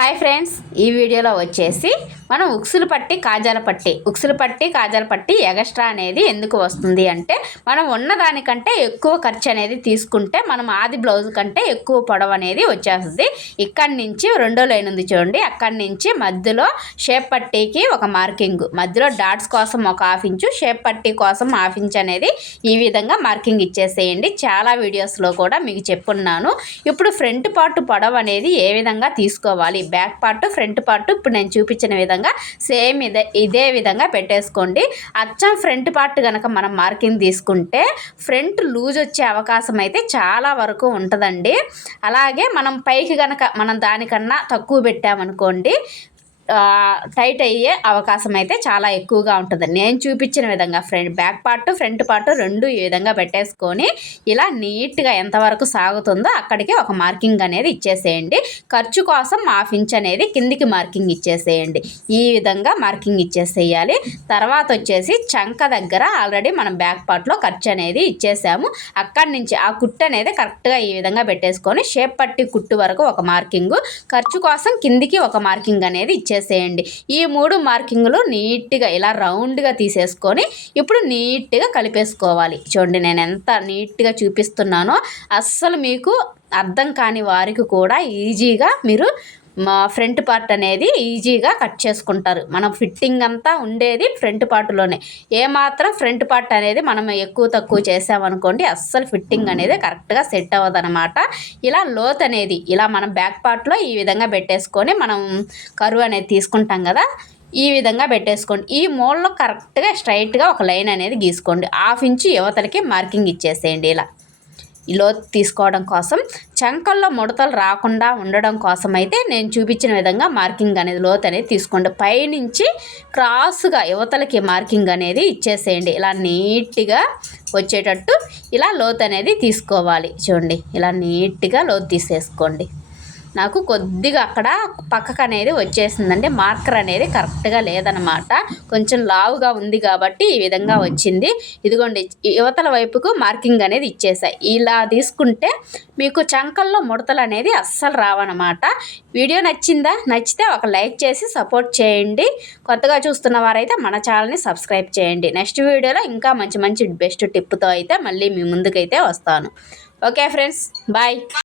Hi friends ఈ వీడియోలో వచ్చేసి మనం ఉక్సులు పట్టి కాజాల పట్టి. ఉక్సులు పట్టి కాజాల పట్టి ఎగస్ట్రా అనేది ఎందుకు వస్తుంది అంటే మనం ఉన్నదానికంటే ఎక్కువ ఖర్చు అనేది తీసుకుంటే మనం ఆది బ్లౌజ్ కంటే ఎక్కువ పొడవు అనేది వచ్చేస్తుంది. ఇక్కడి నుంచి రెండో లైన్ ఉంది చూడండి. అక్కడి నుంచి మధ్యలో షేప్ పట్టీకి ఒక మార్కింగ్ మధ్యలో డాట్స్ కోసం ఒక హాఫ్ ఇంచు షేప్ పట్టీ కోసం హాఫ్ ఇంచ్ అనేది ఈ విధంగా మార్కింగ్ ఇచ్చేసేయండి. చాలా వీడియోస్లో కూడా మీకు చెప్పున్నాను. ఇప్పుడు ఫ్రంట్ పార్ట్ పొడవు అనేది ఏ విధంగా తీసుకోవాలి? బ్యాక్ పార్ట్ ఫ్రంట్ పార్ట్ ఇప్పుడు నేను చూపించిన విధంగా సేమ్ ఇదే ఇదే విధంగా పెట్టేసుకోండి. అచ్చం ఫ్రంట్ పార్ట్ కనుక మనం మార్కింగ్ తీసుకుంటే ఫ్రంట్ లూజ్ వచ్చే అవకాశం అయితే చాలా వరకు ఉంటుందండి. అలాగే మనం పైకి కనుక మనం దానికన్నా తక్కువ పెట్టామనుకోండి టైట్ అయ్యే అవకాశం అయితే చాలా ఎక్కువగా ఉంటుంది నేను చూపించిన విధంగా front back part front part రెండు ఈ విధంగా పెట్టేసుకొని ఇలా నీట్గా ఎంతవరకు సాగుతుందో అక్కడికి ఒక మార్కింగ్ అనేది ఇచ్చేసేయండి. ఖర్చు కోసం హాఫ్ ఇంచ్ అనేది కిందికి మార్కింగ్ ఇచ్చేసేయండి. ఈ విధంగా మార్కింగ్ ఇచ్చేసేయాలి. తర్వాత వచ్చేసి చంక దగ్గర ఆల్రెడీ మనం బ్యాక్ పార్ట్లో ఖర్చు అనేది ఇచ్చేసాము. అక్కడి నుంచి ఆ కుట్టు అనేది కరెక్ట్గా ఈ విధంగా పెట్టేసుకొని షేప్ పట్టి కుట్టు వరకు ఒక మార్కింగ్. ఖర్చు కోసం కిందికి ఒక మార్కింగ్ అనేది ఇచ్చే తీసేసేయండి. ఈ మూడు మార్కింగ్లు నీట్గా ఇలా రౌండ్గా తీసేసుకొని ఇప్పుడు నీట్గా కలిపేసుకోవాలి. చూడండి నేను ఎంత నీట్గా చూపిస్తున్నానో అస్సలు మీకు అర్థం కాని వారికి కూడా ఈజీగా మీరు ఫ్రంట్ పార్ట్ అనేది ఈజీగా కట్ చేసుకుంటారు. మనం ఫిట్టింగ్ అంతా ఉండేది ఫ్రంట్ పార్ట్లోనే. ఏమాత్రం ఫ్రంట్ పార్ట్ అనేది మనం ఎక్కువ తక్కువ చేసామనుకోండి అస్సలు ఫిట్టింగ్ అనేది కరెక్ట్గా సెట్ అవ్వదనమాట. ఇలా లోత్ అనేది ఇలా మనం బ్యాక్ పార్ట్లో ఈ విధంగా పెట్టేసుకొని మనం కరువు అనేది తీసుకుంటాం కదా ఈ విధంగా పెట్టేసుకోండి. ఈ మూలలో కరెక్ట్గా స్ట్రైట్గా ఒక లైన్ అనేది గీసుకోండి. హాఫ్ ఇంచు యువతలకి మార్కింగ్ ఇచ్చేసేయండి ఇలా. లోతు తీసుకోవడం కోసం చంకల్లో ముడతలు రాకుండా ఉండడం కోసం అయితే నేను చూపించిన విధంగా మార్కింగ్ అనేది లోతు అనేది తీసుకోండి. పైనుంచి క్రాస్గా యువతలకి మార్కింగ్ అనేది ఇచ్చేసేయండి. ఇలా నీట్గా వచ్చేటట్టు ఇలా లోతు అనేది తీసుకోవాలి. చూడండి ఇలా నీట్గా లోతు తీసేసుకోండి. నాకు కొద్దిగా అక్కడ పక్కకు అనేది వచ్చేసిందండి. మార్కర్ అనేది కరెక్ట్గా లేదనమాట. కొంచెం లావుగా ఉంది కాబట్టి ఈ విధంగా వచ్చింది. ఇదిగోండి యువతల వైపుకు మార్కింగ్ అనేది ఇచ్చేసాయి ఇలా తీసుకుంటే మీకు చంకల్లో ముడతలు అనేది అస్సలు రావన్నమాట వీడియో నచ్చిందా? నచ్చితే ఒక లైక్ చేసి సపోర్ట్ చేయండి. కొత్తగా చూస్తున్న వారైతే మన ఛానల్ని సబ్స్క్రైబ్ చేయండి. నెక్స్ట్ వీడియోలో ఇంకా మంచి మంచి బెస్ట్ టిప్తో అయితే మళ్ళీ మీ ముందుకైతే వస్తాను. Okay friends bye.